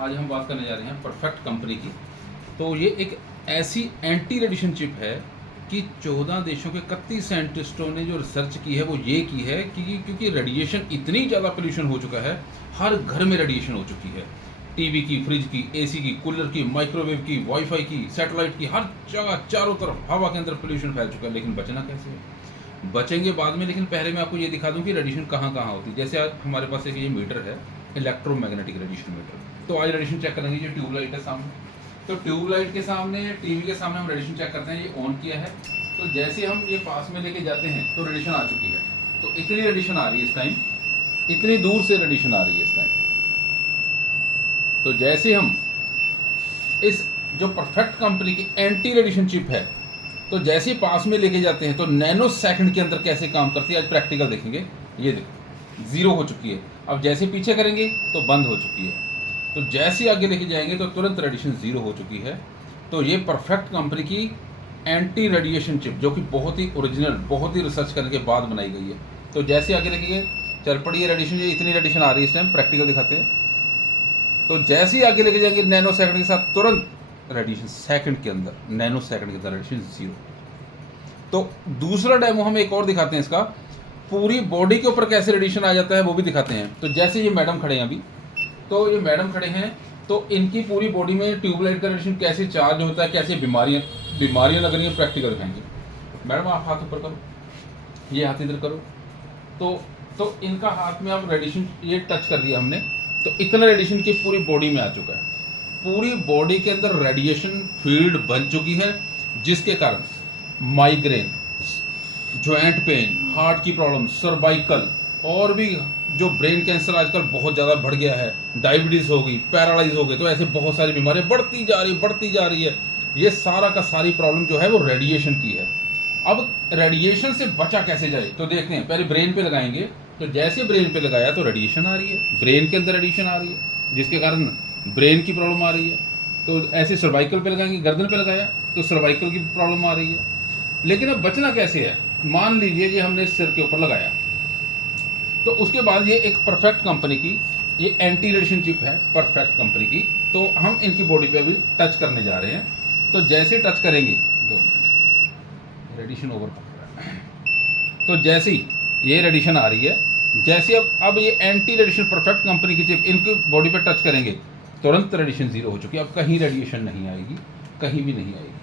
आज हम बात करने जा रहे हैं परफेक्ट कंपनी की। तो ये एक ऐसी एंटी रेडिएशन चिप है कि 14 देशों के 31 साइंटिस्टों ने जो रिसर्च की है वो ये की है कि क्योंकि रेडिएशन इतनी ज़्यादा पोल्यूशन हो चुका है, हर घर में रेडिएशन हो चुकी है। टीवी की, फ्रिज की, एसी की, कूलर की, माइक्रोवेव की, वाईफाई की, सैटेलाइट की, हर जगह चारों तरफ हवा के अंदर पोल्यूशन फैल चुका है। लेकिन बचना कैसे है? बचेंगे बाद में, लेकिन पहले मैं आपको ये दिखा दूं कि रेडिएशन कहाँ कहाँ होती है। जैसे आज हमारे पास एक ये मीटर है, इलेक्ट्रोमैग्नेटिक रेडिएशन मीटर। तो आज रेडिएशन चेक करेंगे, ये ट्यूबलाइट है सामने। तो ट्यूबलाइट के सामने, टीवी के सामने हम रेडिएशन चेक करते हैं। ये ऑन किया है, तो जैसे हम ये पास में लेके जाते हैं तो रेडिएशन आ चुकी है। तो इतनी रेडिएशन आ रही है इस टाइम, इतनी दूर से रेडिएशन आ रही है इस टाइम। तो जैसे हम इस जो परफेक्ट कंपनी की एंटी रेडिएशन चिप है, तो जैसे ही पास में लेके जाते हैं तो नैनो सेकंड के अंदर कैसे काम करती है आज प्रैक्टिकल देखेंगे। ये देखो, जीरो हो चुकी है। अब जैसे पीछे करेंगे तो बंद हो चुकी है। तो जैसे ही आगे लेके जाएंगे तो तुरंत रेडिएशन जीरो हो चुकी है। तो ये परफेक्ट कंपनी की एंटी रेडिएशन चिप, जो कि बहुत ही ओरिजिनल, बहुत ही रिसर्च करने के बाद बनाई गई है। तो जैसे आगे लेके चल पड़ी है रेडिएशन, ये इतनी रेडिएशन आ रही है इस टाइम, प्रैक्टिकल दिखाते हैं। तो जैसे ही आगे लेके जाएंगे नैनो सेकंड के साथ, तुरंत रेडिएशन सेकंड के अंदर, नैनो सेकंड के अंदर रेडिएशन जीरो। तो दूसरा डेमो हम एक और दिखाते हैं इसका, पूरी बॉडी के ऊपर कैसे रेडिएशन आ जाता है वो भी दिखाते हैं। तो जैसे ये मैडम खड़े हैं अभी, तो ये मैडम खड़े हैं, तो इनकी पूरी बॉडी में ट्यूबलाइट का रेडिएशन कैसे चार्ज होता है, कैसे बीमारियां लग रही हैं, प्रैक्टिकल दिखाएंगे। मैडम आप हाथ ऊपर करो, ये हाथ इधर करो। तो इनका हाथ में आप रेडिएशन ये टच कर दिया हमने, तो इतना रेडिएशन की पूरी बॉडी में आ चुका है। पूरी बॉडी के अंदर रेडिएशन फील्ड बन चुकी है, जिसके कारण माइग्रेन, जॉइंट पेन, हार्ट की प्रॉब्लम, सर्वाइकल, और भी जो ब्रेन कैंसर आजकल बहुत ज़्यादा बढ़ गया है, डायबिटीज़ हो गई, पैरालाइज हो गए, तो ऐसे बहुत सारी बीमारियां बढ़ती जा रही है। ये सारा का सारी प्रॉब्लम जो है वो रेडिएशन की है। अब रेडिएशन से बचा कैसे जाए, तो देखते हैं। पहले ब्रेन पे लगाएंगे, तो जैसे ब्रेन पे लगाया तो रेडिएशन आ रही है, ब्रेन के अंदर रेडिएशन आ रही है, जिसके कारण ब्रेन की प्रॉब्लम आ रही है। तो ऐसे सर्वाइकल पे लगाएंगे, गर्दन पे लगाया तो सर्वाइकल की प्रॉब्लम आ रही है। लेकिन अब बचना कैसे है? मान लीजिए ये हमने सिर के ऊपर लगाया, तो उसके बाद ये एक परफेक्ट कंपनी की ये एंटी रेडिएशन चिप है, परफेक्ट कंपनी की। तो हम इनकी बॉडी पे अभी टच करने जा रहे हैं। तो जैसे टच करेंगे, 2 मिनट, रेडिएशन ओवर पक रहा है। तो जैसे ही ये रेडिएशन आ रही है, जैसे अब ये एंटी रेडिएशन परफेक्ट कंपनी की चिप इनकी बॉडी पे टच करेंगे, तुरंत रेडिएशन जीरो हो चुकी है। अब कहीं रेडिएशन नहीं आएगी, कहीं भी नहीं आएगी।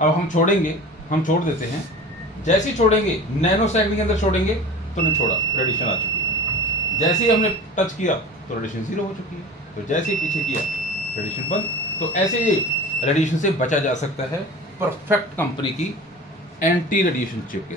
अब हम छोड़ेंगे, हम छोड़ देते हैं। जैसे ही छोड़ेंगे, नैनो सेकंड के अंदर छोड़ेंगे तो नहीं छोड़ा, रेडिएशन आ चुकी है। जैसे ही हमने टच किया तो रेडिएशन जीरो हो चुकी है। तो जैसे ही पीछे किया, रेडिएशन बंद। तो ऐसे ही रेडिएशन से बचा जा सकता है परफेक्ट कंपनी की एंटी रेडिएशन चिप के